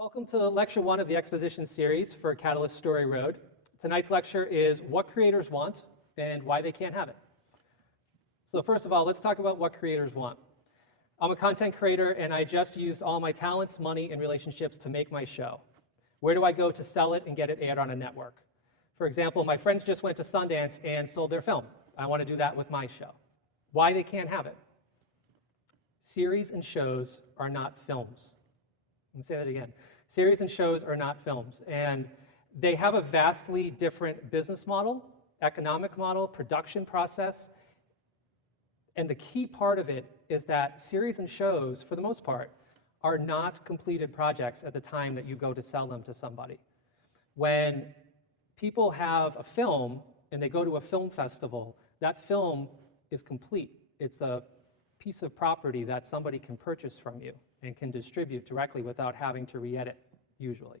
Welcome to lecture one of the Exposition series for Catalyst Storieroad. Tonight's lecture is what creators want and why they can't have it. So first of all, let's talk about what creators want. I'm a content creator and I just used all my talents, money, and relationships to make my show. Where do I go to sell it and get it aired on a network? For example, my friends just went to Sundance and sold their film. I want to do that with my show. Why they can't have it? Series and shows are not films. Let me say that again. Series and shows are not films, and they have a vastly different business model, economic model, production process, and the key part of it is that series and shows, for the most part, are not completed projects at the time that you go to sell them to somebody. When people have a film and they go to a film festival, that film is complete. It's a piece of property that somebody can purchase from you and can distribute directly without having to re-edit, usually.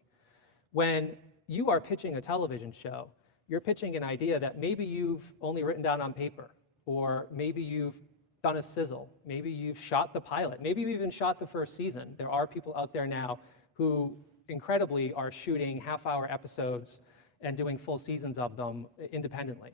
When you are pitching a television show, you're pitching an idea that maybe you've only written down on paper, or maybe you've done a sizzle, maybe you've shot the pilot, maybe you've even shot the first season. There are people out there now who incredibly are shooting half-hour episodes and doing full seasons of them independently.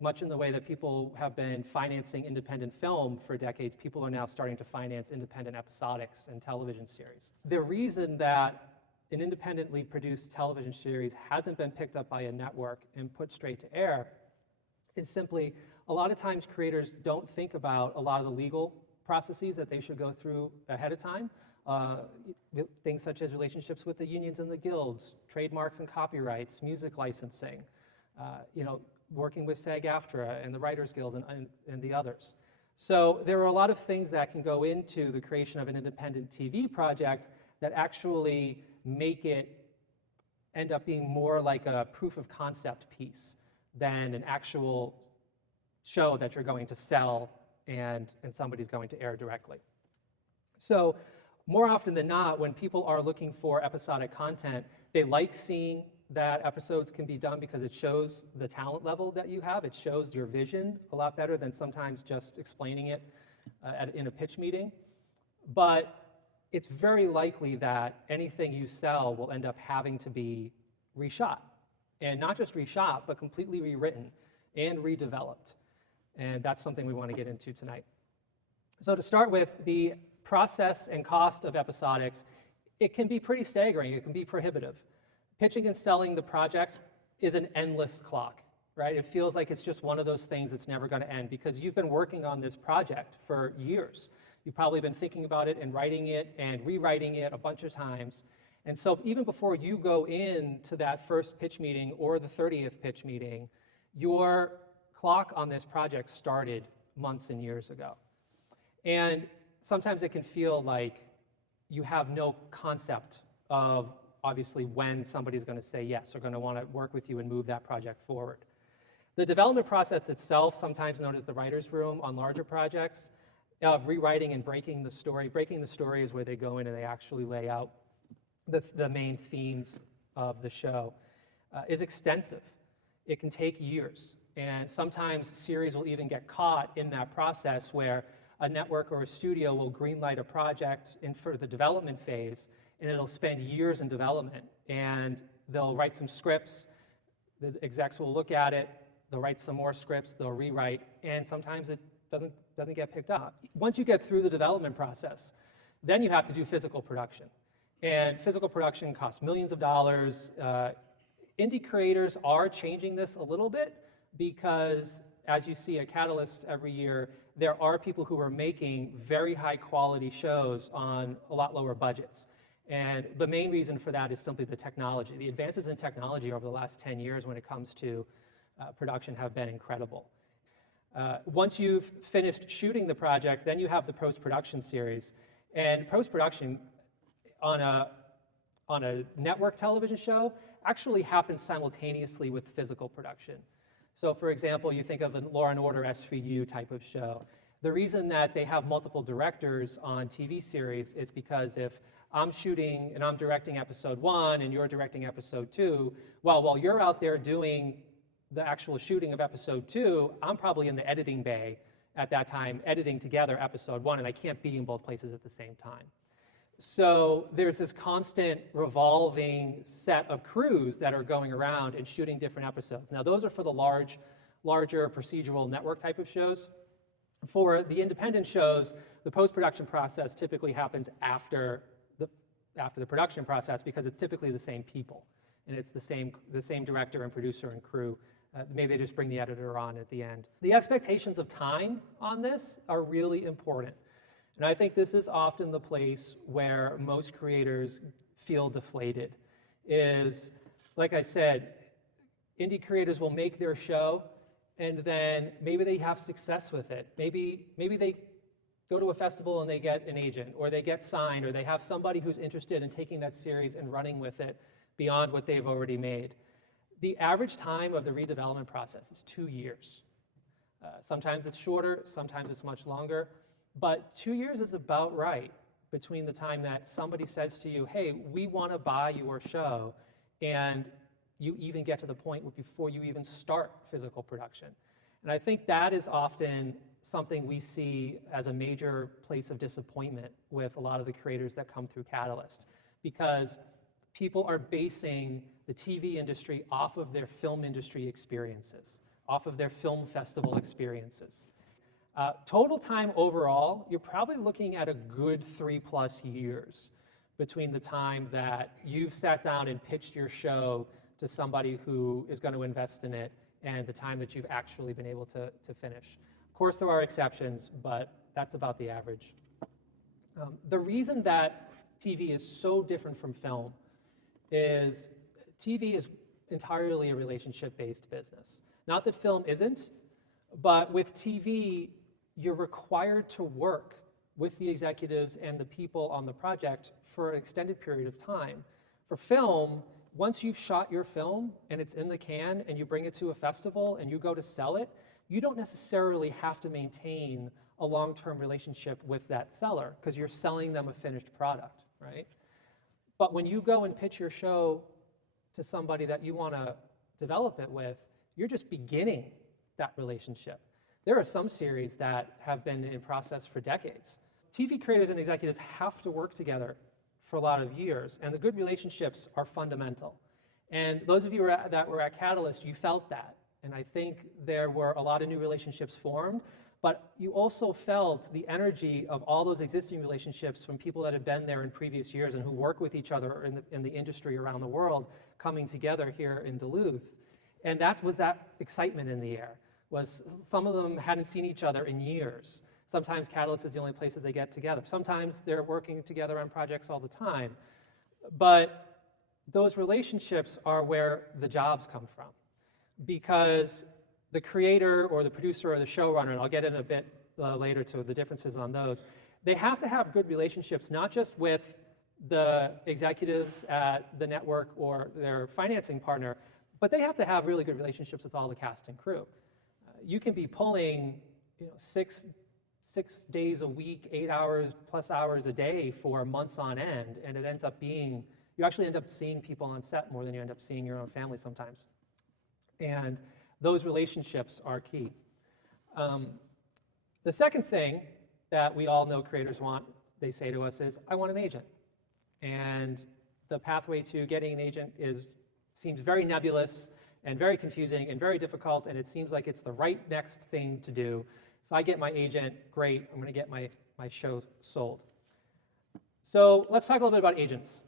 Much in the way that people have been financing independent film for decades, people are now starting to finance independent episodics and television series. The reason that an independently produced television series hasn't been picked up by a network and put straight to air is simply a lot of times creators don't think about a lot of the legal processes that they should go through ahead of time. Things such as relationships with the unions and the guilds, trademarks and copyrights, music licensing, working with SAG-AFTRA and the Writers Guild and the others. So there are a lot of things that can go into the creation of an independent TV project that actually make it end up being more like a proof of concept piece than an actual show that you're going to sell and somebody's going to air directly. So more often than not, when people are looking for episodic content, they like seeing that episodes can be done because it shows the talent level that you have. It shows your vision a lot better than sometimes just explaining it in a pitch meeting. But it's very likely that anything you sell will end up having to be reshot. And not just reshot, but completely rewritten and redeveloped. And that's something we want to get into tonight. So to start with, the process and cost of episodics, it can be pretty staggering. It can be prohibitive. Pitching and selling the project is an endless clock, right? It feels like it's just one of those things that's never going to end because you've been working on this project for years. You've probably been thinking about it and writing it and rewriting it a bunch of times. And so even before you go into that first pitch meeting or the 30th pitch meeting, your clock on this project started months and years ago. And sometimes it can feel like you have no concept of obviously when somebody's going to say yes or going to want to work with you and move that project forward. The development process itself, sometimes known as the writer's room on larger projects, of rewriting and breaking the story. Breaking the story is where they go in and they actually lay out the main themes of the show, is extensive. It can take years. And sometimes series will even get caught in that process where a network or a studio will greenlight a project for the development phase, and it'll spend years in development. And they'll write some scripts, the execs will look at it, they'll write some more scripts, they'll rewrite, and sometimes it doesn't get picked up. Once you get through the development process, then you have to do physical production. And physical production costs millions of dollars. Indie creators are changing this a little bit because, as you see at Catalyst every year, there are people who are making very high quality shows on a lot lower budgets. And the main reason for that is simply the technology. The advances in technology over the last 10 years when it comes to production have been incredible. Once you've finished shooting the project, then you have the post-production series. And post-production on a network television show actually happens simultaneously with physical production. So for example, you think of a Law & Order SVU type of show. The reason that they have multiple directors on TV series is because if I'm shooting and I'm directing episode 1 and you're directing episode 2, well, while you're out there doing the actual shooting of episode 2, I'm probably in the editing bay at that time, editing together episode 1, and I can't be in both places at the same time. So there's this constant revolving set of crews that are going around and shooting different episodes. Now, those are for the larger procedural network type of shows. For the independent shows, the post-production process typically happens after the production process because it's typically the same people, and it's the same director and producer and crew. Maybe they just bring the editor on at the end. The expectations of time on this are really important. And I think this is often the place where most creators feel deflated. Is, like I said, indie creators will make their show, and then maybe they have success with it. Maybe they go to a festival and they get an agent, or they get signed, or they have somebody who's interested in taking that series and running with it beyond what they've already made. The average time of the redevelopment process is 2 years. Sometimes it's shorter, sometimes it's much longer, but 2 years is about right between the time that somebody says to you, hey, we want to buy your show, and you even get to the point before you even start physical production. And I think that is often something we see as a major place of disappointment with a lot of the creators that come through Catalyst, because people are basing the TV industry off of their film industry experiences, off of their film festival experiences. Total time overall, you're probably looking at a good 3+ years between the time that you've sat down and pitched your show to somebody who is going to invest in it and the time that you've actually been able to finish. Of course, there are exceptions, but that's about the average. The reason that TV is so different from film is TV is entirely a relationship-based business. Not that film isn't, but with TV, you're required to work with the executives and the people on the project for an extended period of time. For film, once you've shot your film and it's in the can and you bring it to a festival and you go to sell it, you don't necessarily have to maintain a long-term relationship with that seller because you're selling them a finished product, right? But when you go and pitch your show to somebody that you want to develop it with, you're just beginning that relationship. There are some series that have been in process for decades. TV creators and executives have to work together for a lot of years, and the good relationships are fundamental. And those of you that were at Catalyst, you felt that. And I think there were a lot of new relationships formed, but you also felt the energy of all those existing relationships from people that had been there in previous years and who work with each other in the industry around the world coming together here in Duluth. And that was that excitement in the air. Was some of them hadn't seen each other in years. Sometimes Catalyst is the only place that they get together. Sometimes they're working together on projects all the time. But those relationships are where the jobs come from. Because the creator or the producer or the showrunner, and I'll get in a bit later to the differences on those, they have to have good relationships, not just with the executives at the network or their financing partner, but they have to have really good relationships with all the cast and crew. You can be pulling, six days a week, 8 hours plus hours a day for months on end, and it ends up being, you actually end up seeing people on set more than you end up seeing your own family sometimes. And those relationships are key. The second thing that we all know creators want, they say to us, is, I want an agent. And the pathway to getting an agent seems very nebulous and very confusing and very difficult, and it seems like it's the right next thing to do. If I get my agent, great, I'm going to get my show sold. So let's talk a little bit about agents.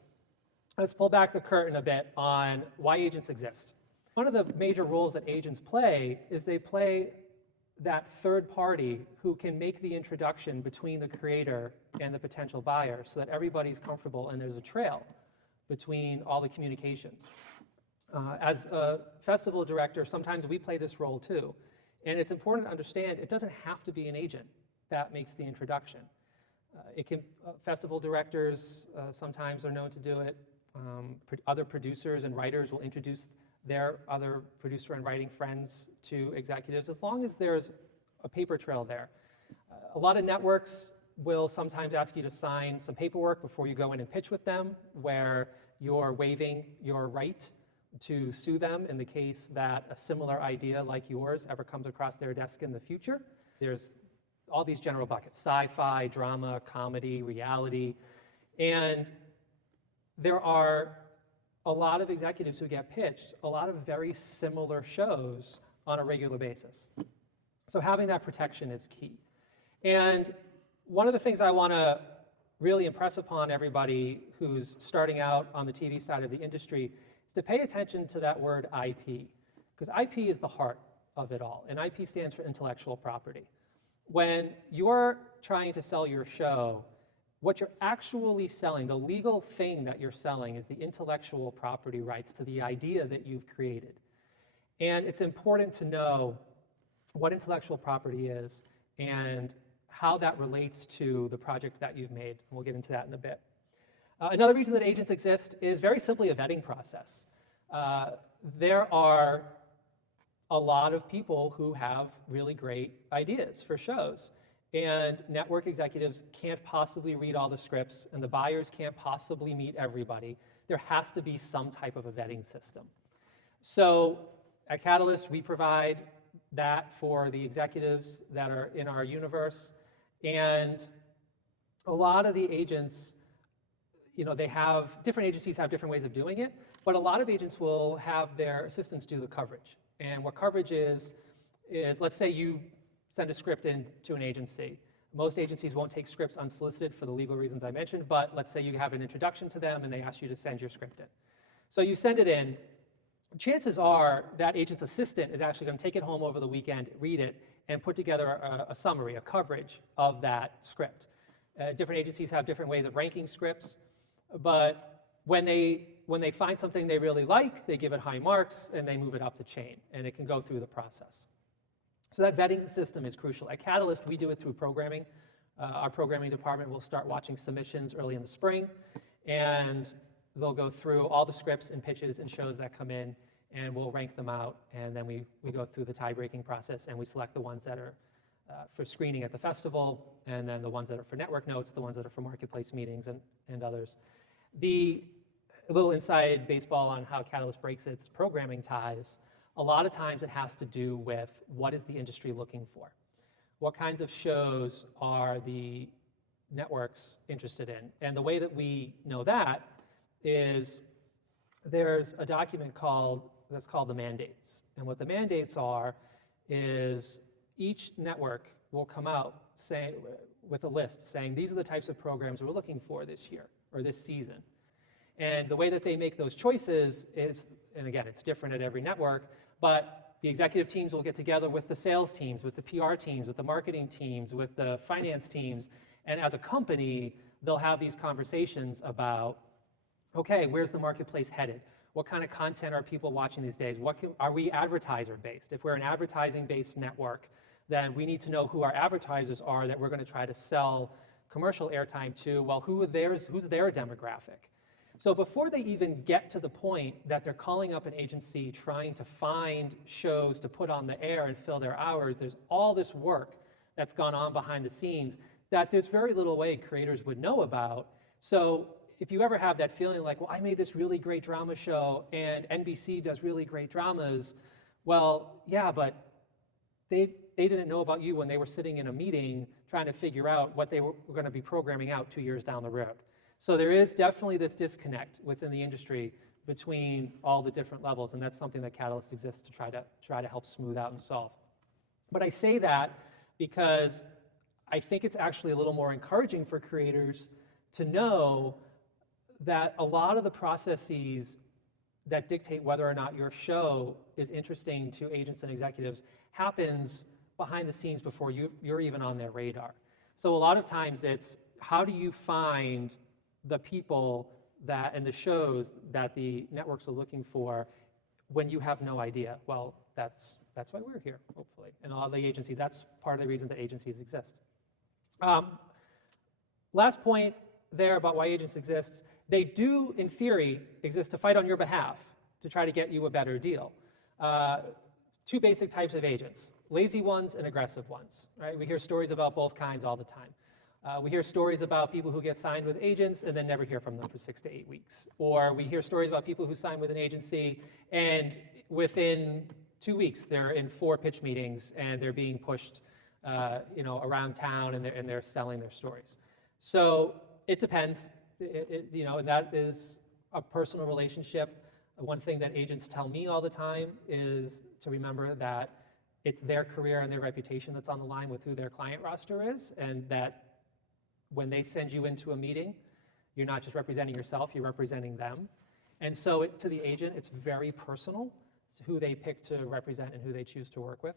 Let's pull back the curtain a bit on why agents exist. One of the major roles that agents play is they play that third party who can make the introduction between the creator and the potential buyer so that everybody's comfortable and there's a trail between all the communications. As a festival director, sometimes we play this role too. And it's important to understand it doesn't have to be an agent that makes the introduction. Festival directors sometimes are known to do it. Other producers and writers will introduce their other producer and writing friends to executives, as long as there's a paper trail there. A lot of networks will sometimes ask you to sign some paperwork before you go in and pitch with them, where you're waiving your right to sue them in the case that a similar idea like yours ever comes across their desk in the future. There's all these general buckets: sci-fi, drama, comedy, reality. And there are a lot of executives who get pitched a lot of very similar shows on a regular basis. So having that protection is key. And one of the things I want to really impress upon everybody who's starting out on the TV side of the industry is to pay attention to that word IP, because IP is the heart of it all, and IP stands for intellectual property. When you're trying to sell your show, what you're actually selling, the legal thing that you're selling, is the intellectual property rights to the idea that you've created. And it's important to know what intellectual property is and how that relates to the project that you've made. And we'll get into that in a bit. Another reason that agents exist is very simply a vetting process. There are a lot of people who have really great ideas for shows, and network executives can't possibly read all the scripts, and the buyers can't possibly meet everybody. There has to be some type of a vetting system. So at Catalyst, we provide that for the executives that are in our universe. And a lot of the agents, different agencies have different ways of doing it, but a lot of agents will have their assistants do the coverage. And what coverage is let's say you send a script in to an agency. Most agencies won't take scripts unsolicited for the legal reasons I mentioned, but let's say you have an introduction to them and they ask you to send your script in. So you send it in. Chances are that agent's assistant is actually going to take it home over the weekend, read it, and put together a summary, a coverage of that script. Different agencies have different ways of ranking scripts, but when they find something they really like, they give it high marks and they move it up the chain, and it can go through the process. So that vetting system is crucial. At Catalyst, we do it through programming. Our programming department will start watching submissions early in the spring, and they'll go through all the scripts and pitches and shows that come in, and we'll rank them out, and then we go through the tie-breaking process, and we select the ones that are for screening at the festival, and then the ones that are for network notes, the ones that are for marketplace meetings, and others. A little inside baseball on how Catalyst breaks its programming ties, a lot of times it has to do with what is the industry looking for? What kinds of shows are the networks interested in? And the way that we know that is there's a document that's called the mandates. And what the mandates are is each network will come out with a list saying these are the types of programs we're looking for this year or this season. And the way that they make those choices is, and again, it's different at every network, but the executive teams will get together with the sales teams, with the PR teams, with the marketing teams, with the finance teams, and as a company, they'll have these conversations about, okay, where's the marketplace headed? What kind of content are people watching these days? Are we advertiser-based? If we're an advertising-based network, then we need to know who our advertisers are that we're going to try to sell commercial airtime to. Well, who's their demographic? So before they even get to the point that they're calling up an agency trying to find shows to put on the air and fill their hours, there's all this work that's gone on behind the scenes that there's very little way creators would know about. So if you ever have that feeling like, well, I made this really great drama show and NBC does really great dramas, well, yeah, but they didn't know about you when they were sitting in a meeting trying to figure out what they were going to be programming out 2 years down the road. So there is definitely this disconnect within the industry between all the different levels, and that's something that Catalyst exists to try to help smooth out and solve. But I say that because I think it's actually a little more encouraging for creators to know that a lot of the processes that dictate whether or not your show is interesting to agents and executives happens behind the scenes before you're even on their radar. So a lot of times it's how do you find the people and the shows that the networks are looking for when you have no idea? Well, that's why we're here, hopefully. And a lot of the agencies, that's part of the reason that agencies exist. Last point there about why agents exist. They do, in theory, exist to fight on your behalf to try to get you a better deal. Two basic types of agents, lazy ones and aggressive ones, right? We hear stories about both kinds all the time. We hear stories about people who get signed with agents and then never hear from them for 6 to 8 weeks. Or we hear stories about people who sign with an agency and within 2 weeks they're in 4 pitch meetings and they're being pushed around town and they're selling their stories. So it depends. that is a personal relationship. One thing that agents tell me all the time is to remember that it's their career and their reputation that's on the line with who their client roster is, and that when they send you into a meeting, you're not just representing yourself, you're representing them. And so to the agent, it's very personal to who they pick to represent and who they choose to work with.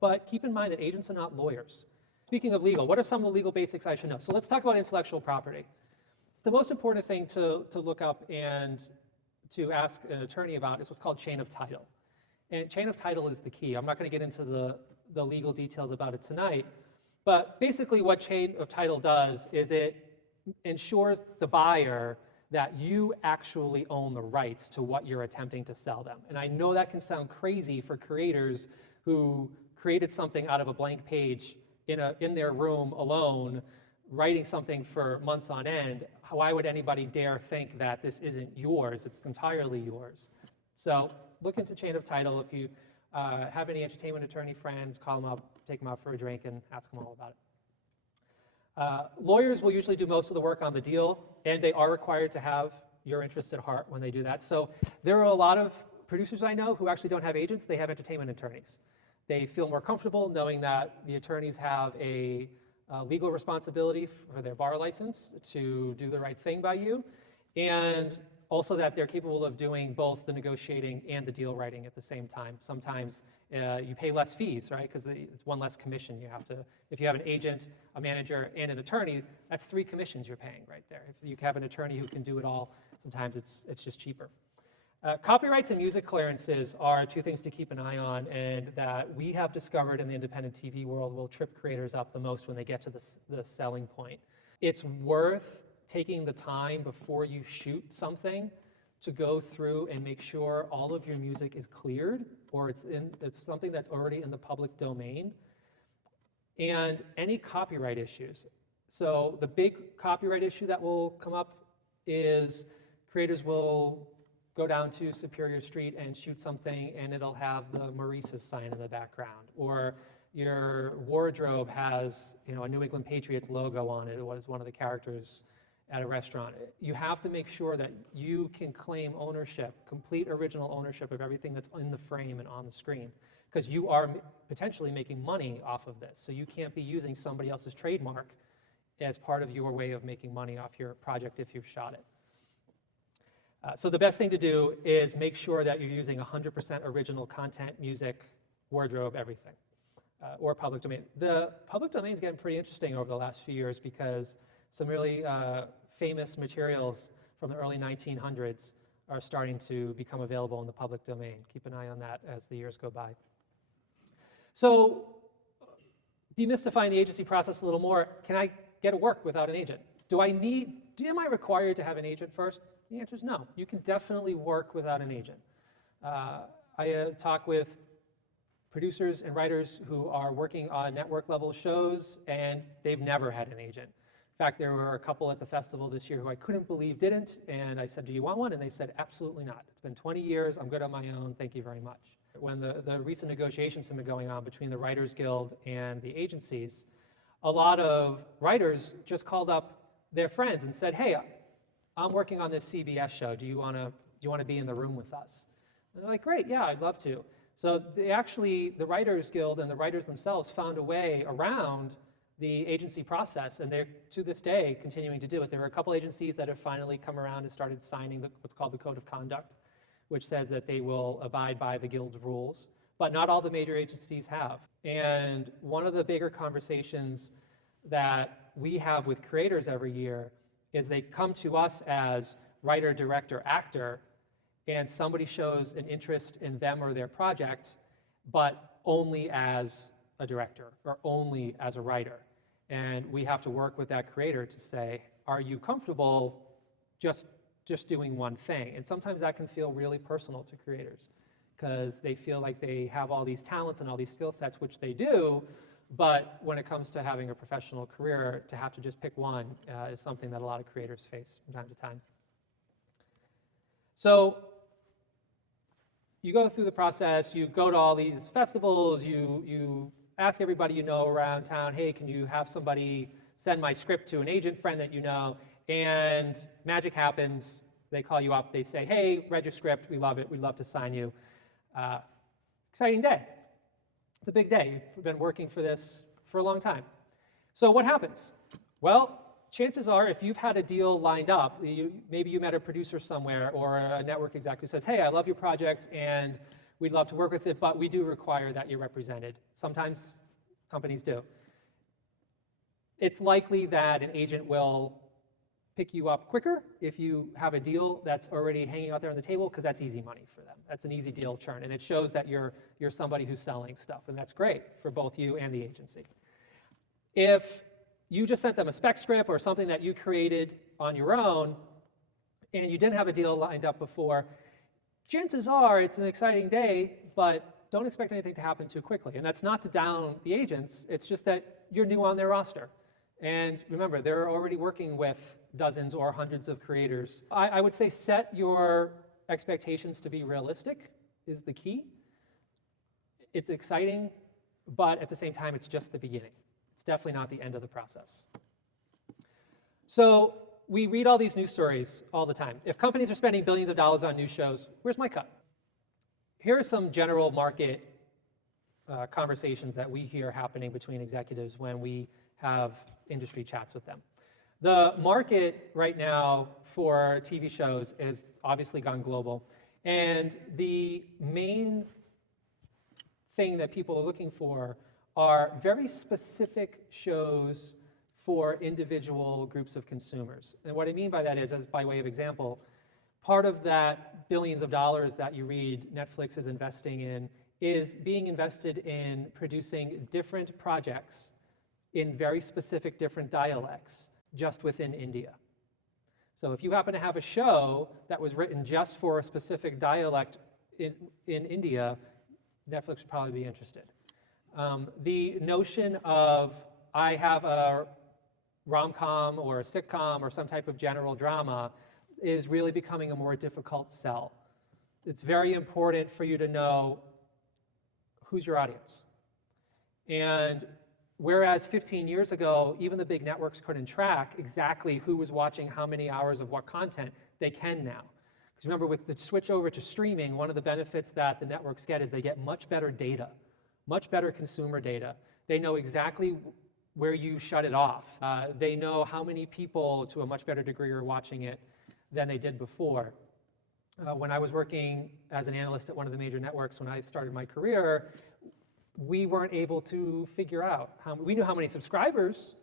But keep in mind that agents are not lawyers. Speaking of legal, what are some of the legal basics I should know? So let's talk about intellectual property. The most important thing to look up and to ask an attorney about is what's called chain of title. And chain of title is the key. I'm not going to get into the legal details about it tonight, but basically what chain of title does is it ensures the buyer that you actually own the rights to what you're attempting to sell them. And I know that can sound crazy for creators who created something out of a blank page in their room alone, writing something for months on end. Why would anybody dare think that this isn't yours? It's entirely yours. So look into chain of title. If you have any entertainment attorney friends, call them up, take them out for a drink, and ask them all about it. Lawyers will usually do most of the work on the deal, and they are required to have your interest at heart when they do that. So there are a lot of producers I know who actually don't have agents, they have entertainment attorneys. They feel more comfortable knowing that the attorneys have a legal responsibility for their bar license to do the right thing by you, and also that they're capable of doing both the negotiating and the deal writing at the same time. Sometimes you pay less fees, right? Because it's one less commission you have to. If you have an agent, a manager, and an attorney, that's 3 commissions you're paying right there. If you have an attorney who can do it all, sometimes it's just cheaper. Copyrights and music clearances are 2 things to keep an eye on, and that we have discovered in the independent TV world will trip creators up the most when they get to the selling point. It's worth taking the time before you shoot something to go through and make sure all of your music is cleared, or it's something that's already in the public domain, and any copyright issues. So the big copyright issue that will come up is creators will go down to Superior Street and shoot something and it'll have the Maurice's sign in the background, or your wardrobe has a New England Patriots logo on it. It was one of the characters at a restaurant. You have to make sure that you can claim ownership, complete original ownership of everything that's in the frame and on the screen, because you are potentially making money off of this. So you can't be using somebody else's trademark as part of your way of making money off your project if you've shot it. So the best thing to do is make sure that you're using 100% original content, music, wardrobe, everything, or public domain. The public domain is getting pretty interesting over the last few years because some really famous materials from the early 1900s are starting to become available in the public domain. Keep an eye on that as the years go by. So demystifying the agency process a little more, can I get to work without an agent? Am I required to have an agent first? The answer is no. You can definitely work without an agent. I talk with producers and writers who are working on network level shows and they've never had an agent. In fact, there were a couple at the festival this year who I couldn't believe didn't, and I said, do you want one? And they said, absolutely not. It's been 20 years, I'm good on my own, thank you very much. When the recent negotiations have been going on between the Writers Guild and the agencies, a lot of writers just called up their friends and said, hey, I'm working on this CBS show. Do you want to be in the room with us? And they're like, great, yeah, I'd love to. So the Writers Guild and the writers themselves found a way around the agency process, and they're, to this day, continuing to do it. There are a couple agencies that have finally come around and started signing what's called the Code of Conduct, which says that they will abide by the Guild's rules, but not all the major agencies have. And one of the bigger conversations that we have with creators every year is they come to us as writer, director, actor, and somebody shows an interest in them or their project, but only as a director or only as a writer. And we have to work with that creator to say, are you comfortable just doing one thing? And sometimes that can feel really personal to creators because they feel like they have all these talents and all these skill sets, which they do, but when it comes to having a professional career, to have to just pick one is something that a lot of creators face from time to time. So you go through the process, you go to all these festivals, you ask everybody you know around town, hey, can you have somebody send my script to an agent friend that you know? and magic happens. They call you up, they say, hey, read your script, we love it, we'd love to sign you. Exciting day. It's a big day. You've been working for this for a long time. So what happens? Well, chances are if you've had a deal lined up, maybe you met a producer somewhere or a network exec who says, hey, I love your project and we'd love to work with it, but we do require that you're represented. Sometimes companies do. It's likely that an agent will pick you up quicker if you have a deal that's already hanging out there on the table, because that's easy money for them. That's an easy deal churn, and it shows that you're somebody who's selling stuff, and that's great for both you and the agency. If you just sent them a spec script or something that you created on your own, and you didn't have a deal lined up before, chances are it's an exciting day, but don't expect anything to happen too quickly. And that's not to down the agents, it's just that you're new on their roster. And remember, they're already working with dozens or hundreds of creators. I would say set your expectations to be realistic is the key. It's exciting, but at the same time, it's just the beginning. It's definitely not the end of the process. So we read all these news stories all the time. If companies are spending billions of dollars on new shows, where's my cut? Here are some general market conversations that we hear happening between executives when we have industry chats with them. The market right now for TV shows is obviously gone global, and the main thing that people are looking for are very specific shows for individual groups of consumers. And what I mean by that is, as by way of example, part of that billions of dollars that you read Netflix is investing in is being invested in producing different projects in very specific different dialects just within India. So if you happen to have a show that was written just for a specific dialect in India, Netflix would probably be interested. The notion of I have a rom-com or a sitcom or some type of general drama is really becoming a more difficult sell. It's very important for you to know who's your audience. And whereas 15 years ago, even the big networks couldn't track exactly who was watching how many hours of what content, they can now. Because remember, with the switch over to streaming, one of the benefits that the networks get is they get much better data, much better consumer data. They know exactly where you shut it off. They know how many people, to a much better degree, are watching it than they did before. When I was working as an analyst at one of the major networks when I started my career, we weren't able to figure out we knew how many subscribers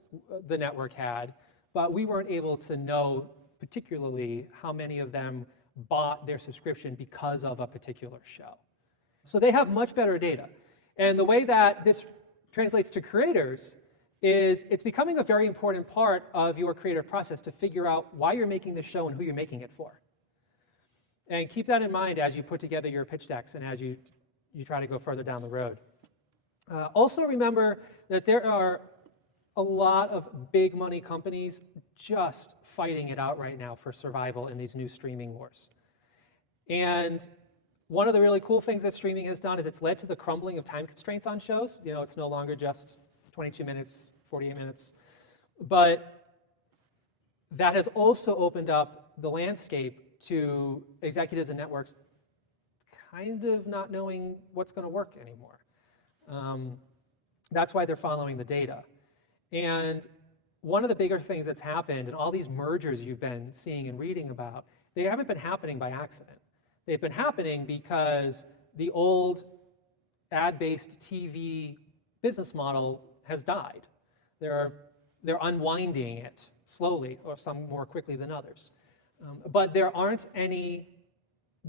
the network had, but we weren't able to know particularly how many of them bought their subscription because of a particular show. So they have much better data. And the way that this translates to creators is it's becoming a very important part of your creative process to figure out why you're making this show and who you're making it for. And keep that in mind as you put together your pitch decks and as you try to go further down the road. Also remember that there are a lot of big money companies just fighting it out right now for survival in these new streaming wars. And one of the really cool things that streaming has done is it's led to the crumbling of time constraints on shows. You know, it's no longer just 22 minutes, 48 minutes. But that has also opened up the landscape to executives and networks kind of not knowing what's going to work anymore. That's why they're following the data. And one of the bigger things that's happened, and all these mergers you've been seeing and reading about, they haven't been happening by accident. They've been happening because the old ad-based TV business model has died. They're unwinding it slowly, or some more quickly than others. But there aren't any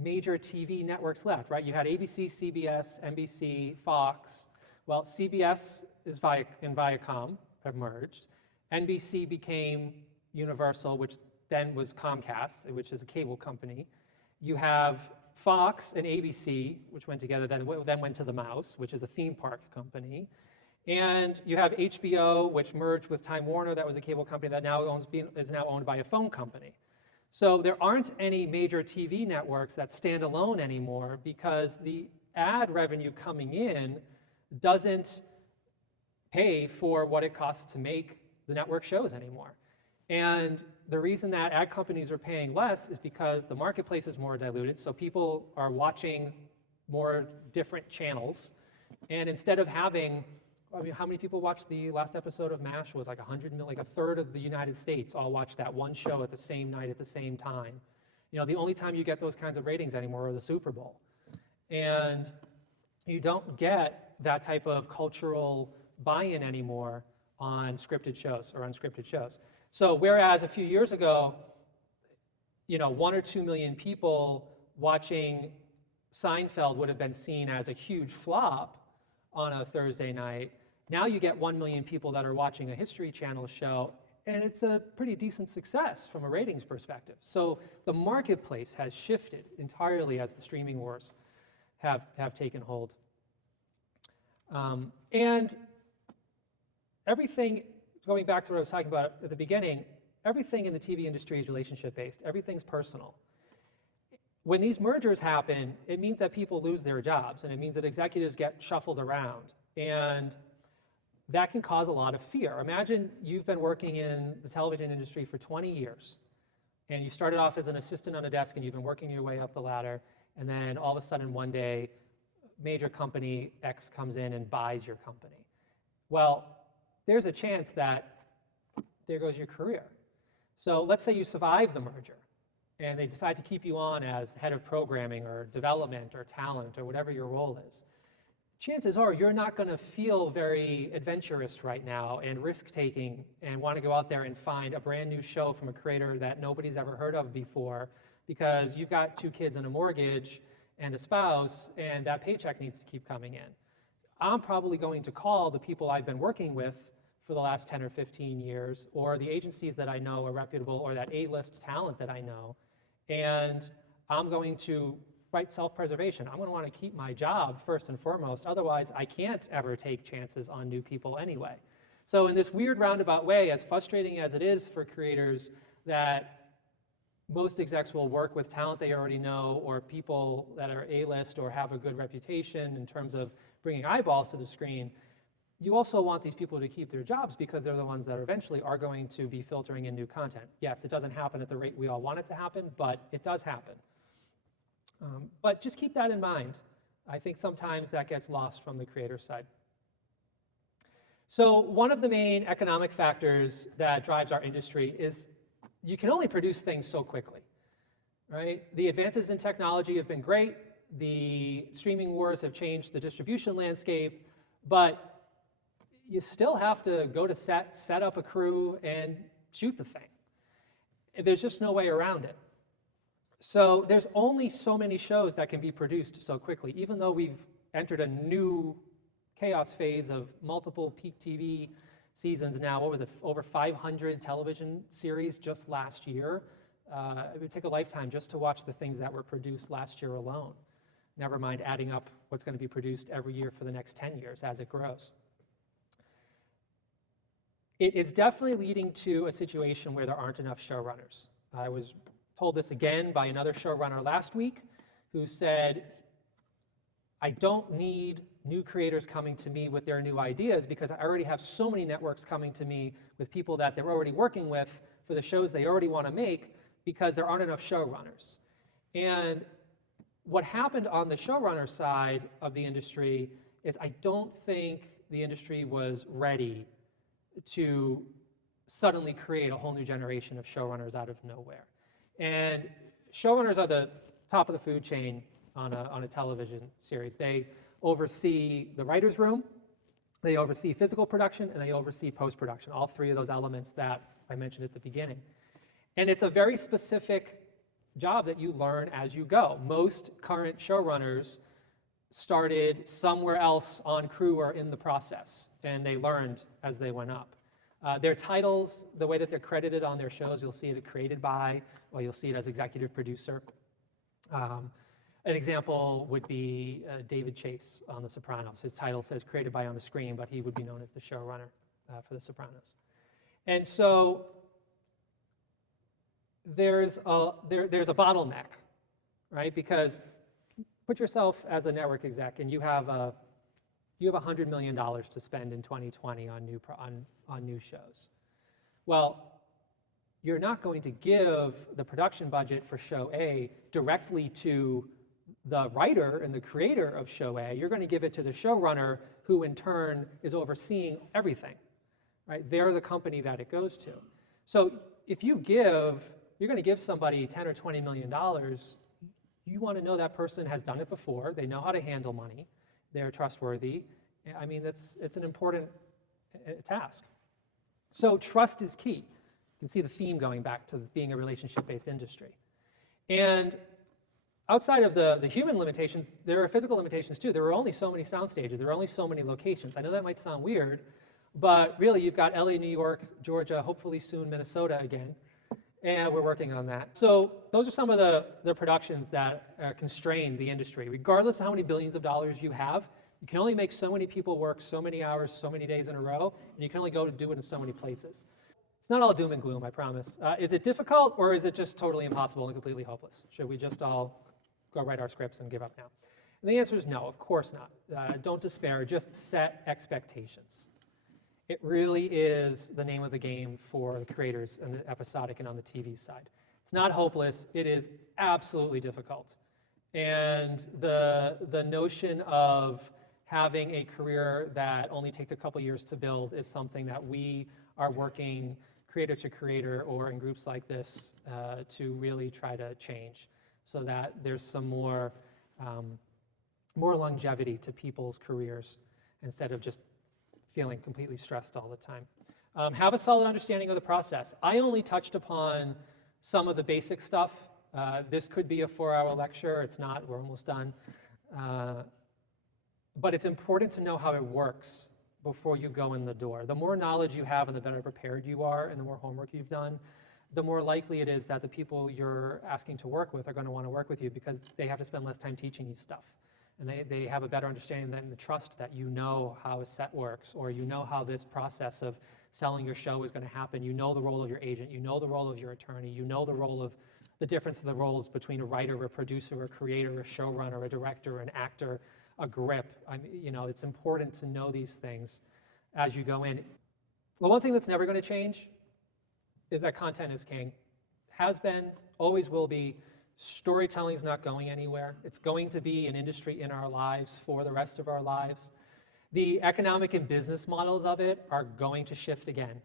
major TV networks left, right? You had ABC, CBS, NBC, Fox. Well, CBS and Viacom have merged. NBC became Universal, which then was Comcast, which is a cable company. You have Fox and ABC, which went together, then went to the Mouse, which is a theme park company. And you have HBO, which merged with Time Warner, that was a cable company that is now owned by a phone company. So there aren't any major TV networks that stand alone anymore because the ad revenue coming in doesn't pay for what it costs to make the network shows anymore. And the reason that ad companies are paying less is because the marketplace is more diluted, so people are watching more different channels. And instead of having, I mean, how many people watched the last episode of MASH? It was like 100 million, like a third of the United States all watched that one show at the same night at the same time. You know, the only time you get those kinds of ratings anymore are the Super Bowl. And you don't get that type of cultural buy-in anymore on scripted shows or unscripted shows. So whereas a few years ago, you know, 1 or 2 million people watching Seinfeld would have been seen as a huge flop on a Thursday night, now you get 1 million people that are watching a History Channel show, and it's a pretty decent success from a ratings perspective. So the marketplace has shifted entirely as the streaming wars have taken hold. And everything, going back to what I was talking about at the beginning, everything in the TV industry is relationship-based. Everything's personal. When these mergers happen, it means that people lose their jobs, and it means that executives get shuffled around. And that can cause a lot of fear. Imagine you've been working in the television industry for 20 years, and you started off as an assistant on a desk, and you've been working your way up the ladder, and then all of a sudden one day, major company X comes in and buys your company. Well, there's a chance that there goes your career. So let's say you survive the merger, and they decide to keep you on as head of programming or development or talent or whatever your role is. Chances are you're not going to feel very adventurous right now and risk-taking and want to go out there and find a brand new show from a creator that nobody's ever heard of before because you've got 2 kids and a mortgage and a spouse, and that paycheck needs to keep coming in. I'm probably going to call the people I've been working with for the last 10 or 15 years, or the agencies that I know are reputable, or that A-list talent that I know, and I'm going to write self-preservation. I'm going to want to keep my job first and foremost, otherwise I can't ever take chances on new people anyway. So in this weird roundabout way, as frustrating as it is for creators that most execs will work with talent they already know, or people that are A-list or have a good reputation in terms of bringing eyeballs to the screen, you also want these people to keep their jobs because they're the ones that eventually are going to be filtering in new content. Yes, it doesn't happen at the rate we all want it to happen, but it does happen. But just keep that in mind. I think sometimes that gets lost from the creator side. So one of the main economic factors that drives our industry is you can only produce things so quickly, right? The advances in technology have been great. The streaming wars have changed the distribution landscape, but you still have to go to set up a crew, and shoot the thing. There's just no way around it. So there's only so many shows that can be produced so quickly, even though we've entered a new chaos phase of multiple peak TV seasons now. What was it, over 500 television series just last year? It would take a lifetime just to watch the things that were produced last year alone. Never mind adding up what's going to be produced every year for the next 10 years as it grows. It is definitely leading to a situation where there aren't enough showrunners. I was told this again by another showrunner last week who said, I don't need new creators coming to me with their new ideas because I already have so many networks coming to me with people that they're already working with for the shows they already want to make because there aren't enough showrunners. And what happened on the showrunner side of the industry is I don't think the industry was ready to suddenly create a whole new generation of showrunners out of nowhere. And showrunners are the top of the food chain on a television series. They oversee the writer's room, they oversee physical production, and they oversee post-production, all 3 of those elements that I mentioned at the beginning. And it's a very specific job that you learn as you go. Most current showrunners started somewhere else on crew or in the process, and they learned as they went up. Their titles, the way that they're credited on their shows, you'll see it created by, or you'll see it as executive producer. An example would be David Chase on The Sopranos. His title says created by on the screen, but he would be known as the showrunner for The Sopranos. And so there's a bottleneck, right? Because put yourself as a network exec, and you have $100 million to spend in 2020 on new shows. Well, you're not going to give the production budget for show A directly to the writer and the creator of show A. You're going to give it to the showrunner, who in turn is overseeing everything, right? They're the company that it goes to. So if you're going to give somebody $10 or $20 million, you want to know that person has done it before, they know how to handle money, they're trustworthy. I mean, it's an important task. So trust is key. You can see the theme going back to being a relationship-based industry. And outside of the human limitations, there are physical limitations too. There are only so many sound stages. There are only so many locations. I know that might sound weird, but really you've got LA, New York, Georgia, hopefully soon Minnesota again, and we're working on that. So those are some of the productions that constrain the industry. Regardless of how many billions of dollars you have, you can only make so many people work so many hours, so many days in a row, and you can only go to do it in so many places. It's not all doom and gloom, I promise. Is it difficult, or is it just totally impossible and completely hopeless? Should we just all go write our scripts and give up now? And the answer is no, of course not. Don't despair, just set expectations. It really is the name of the game for the creators and the episodic and on the TV side. It's not hopeless, it is absolutely difficult. And the notion of having a career that only takes a couple years to build is something that we are working creator to creator or in groups like this to really try to change, so that there's some more longevity to people's careers instead of just feeling completely stressed all the time. Have a solid understanding of the process. I only touched upon some of the basic stuff. This could be a 4-hour lecture. It's not. We're almost done. But it's important to know how it works before you go in the door. The more knowledge you have and the better prepared you are and the more homework you've done, the more likely it is that the people you're asking to work with are going to want to work with you, because they have to spend less time teaching you stuff. And they have a better understanding than the trust that you know how a set works, or you know how this process of selling your show is going to happen. You know the role of your agent, you know the role of your attorney, you know the difference of the roles between a writer, a producer, a creator, a showrunner, a director, an actor, a grip. It's important to know these things as you go in. Well, one thing that's never going to change is that content is king. Has been, always will be. Storytelling is not going anywhere. It's going to be an industry in our lives for the rest of our lives. The economic and business models of it are going to shift again.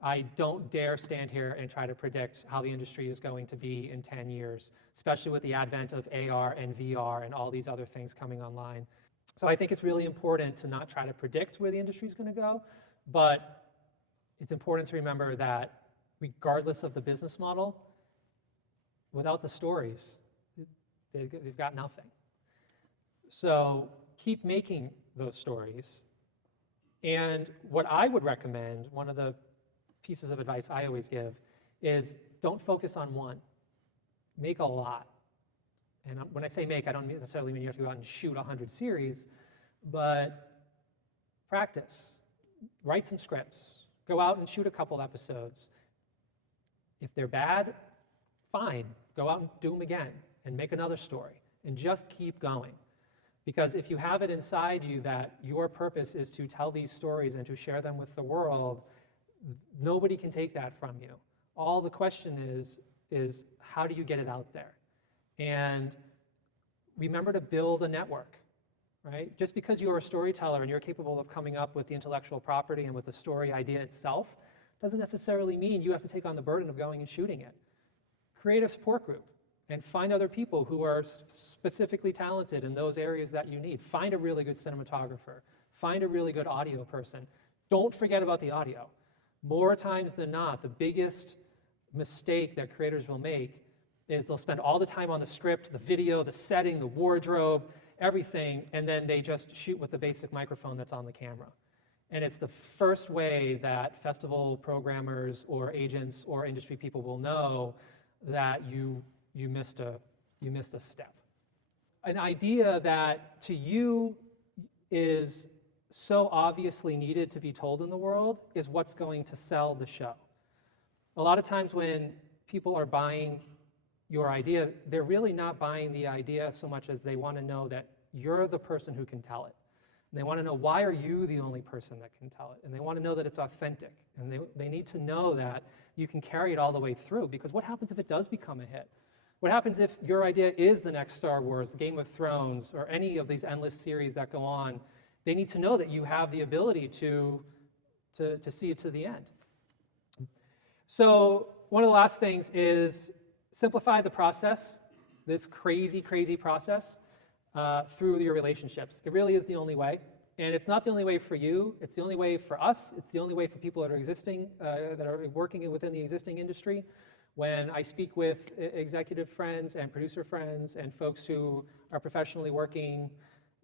I don't dare stand here and try to predict how the industry is going to be in 10 years, especially with the advent of AR and VR and all these other things coming online. So I think it's really important to not try to predict where the industry is going to go, but it's important to remember that regardless of the business model, without the stories, they've got nothing. So keep making those stories. And what I would recommend, one of the pieces of advice I always give, is don't focus on one. Make a lot. And when I say make, I don't necessarily mean you have to go out and shoot 100 series, but practice. Write some scripts. Go out and shoot a couple episodes. If they're bad, fine. Go out and do them again and make another story and just keep going. Because if you have it inside you that your purpose is to tell these stories and to share them with the world, nobody can take that from you. All the question is how do you get it out there? And remember to build a network, right? Just because you're a storyteller and you're capable of coming up with the intellectual property and with the story idea itself, doesn't necessarily mean you have to take on the burden of going and shooting it. Create a support group and find other people who are specifically talented in those areas that you need. Find a really good cinematographer. Find a really good audio person. Don't forget about the audio. More times than not, the biggest mistake that creators will make is they'll spend all the time on the script, the video, the setting, the wardrobe, everything, and then they just shoot with the basic microphone that's on the camera. And it's the first way that festival programmers or agents or industry people will know that you missed a step. An idea that to you is so obviously needed to be told in the world is what's going to sell the show. A lot of times when people are buying your idea, they're really not buying the idea so much as they want to know that you're the person who can tell it. And they want to know, why are you the only person that can tell it? And they want to know that it's authentic. And they need to know that you can carry it all the way through, because what happens if it does become a hit? What happens if your idea is the next Star Wars, Game of Thrones, or any of these endless series that go on? They need to know that you have the ability to see it to the end. So one of the last things is simplify the process, this crazy, crazy process, through your relationships. It really is the only way. And it's not the only way for you. It's the only way for us. It's the only way for people that are existing, that are working within the existing industry. When I speak with executive friends and producer friends and folks who are professionally working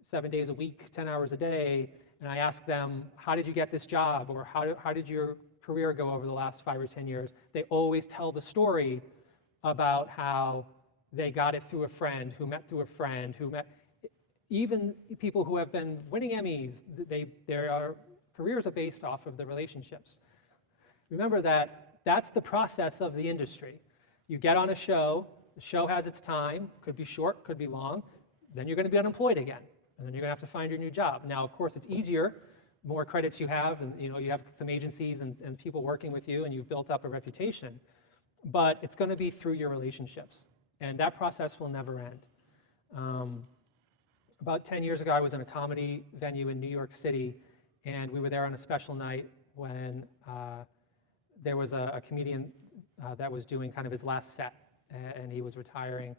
7 days a week, 10 hours a day, and I ask them, how did you get this job? Or how did your career go over the last 5 or 10 years? They always tell the story about how they got it through a friend, who met through a friend, who met, even people who have been winning Emmys, their careers are based off of the relationships. Remember that that's the process of the industry. You get on a show, the show has its time, could be short, could be long, then you're going to be unemployed again, and then you're going to have to find your new job. Now, of course, it's easier, more credits you have, and you have some agencies and people working with you, and you've built up a reputation, but it's going to be through your relationships, and that process will never end. About 10 years ago, I was in a comedy venue in New York City, and we were there on a special night when there was a comedian that was doing kind of his last set, and he was retiring.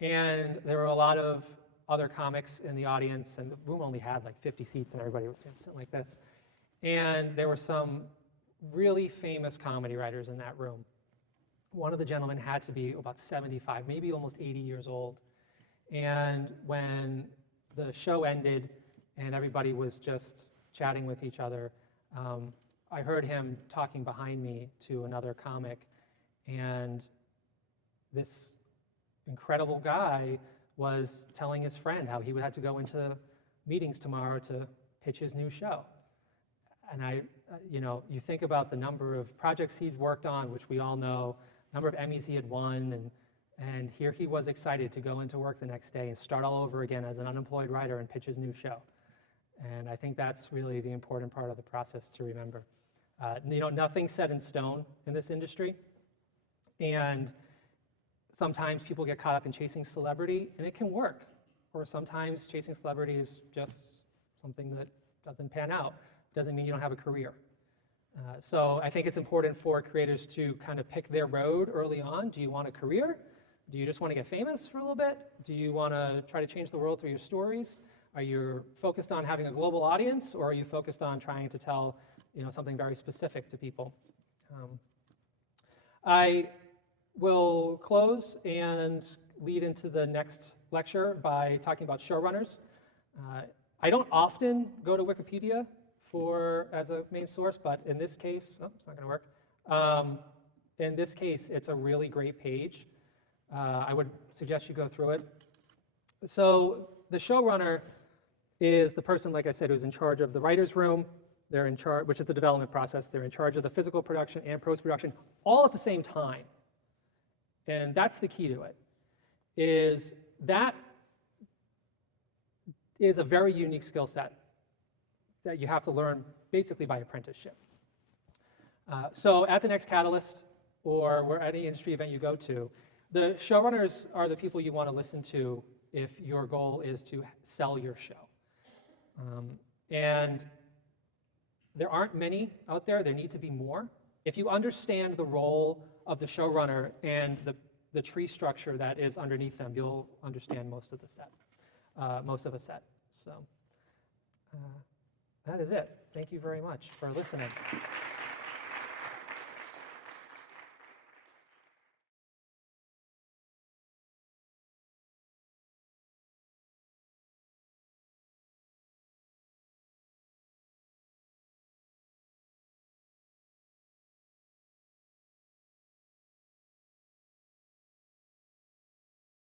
And there were a lot of other comics in the audience, and the room only had like 50 seats, and everybody was sitting like this. And there were some really famous comedy writers in that room. One of the gentlemen had to be about 75, maybe almost 80 years old. And when the show ended and everybody was just chatting with each other, I heard him talking behind me to another comic, and this incredible guy was telling his friend how he would have to go into meetings tomorrow to pitch his new show. And you think about the number of projects he'd worked on, which we all know, number of Emmys he had won, and here he was excited to go into work the next day and start all over again as an unemployed writer and pitch his new show. And I think that's really the important part of the process to remember. Nothing's set in stone in this industry. And sometimes people get caught up in chasing celebrity, and it can work. Or sometimes chasing celebrity is just something that doesn't pan out. Doesn't mean you don't have a career. So I think it's important for creators to kind of pick their road early on. Do you want a career? Do you just want to get famous for a little bit? Do you want to try to change the world through your stories? Are you focused on having a global audience, or are you focused on trying to tell something very specific to people? I will close and lead into the next lecture by talking about showrunners. I don't often go to Wikipedia as a main source, but in this case, it's not going to work. In this case, it's a really great page. I would suggest you go through it. So the showrunner is the person, like I said, who's in charge of the writer's room. They're in charge, which is the development process. They're in charge of the physical production and post-production, all at the same time. And that's the key to it, is that is a very unique skill set that you have to learn basically by apprenticeship. So at the next Catalyst, or any industry event you go to, the showrunners are the people you want to listen to if your goal is to sell your show. And there aren't many out there. There need to be more. If you understand the role of the showrunner and the tree structure that is underneath them, you'll understand most of a set. So that is it. Thank you very much for listening.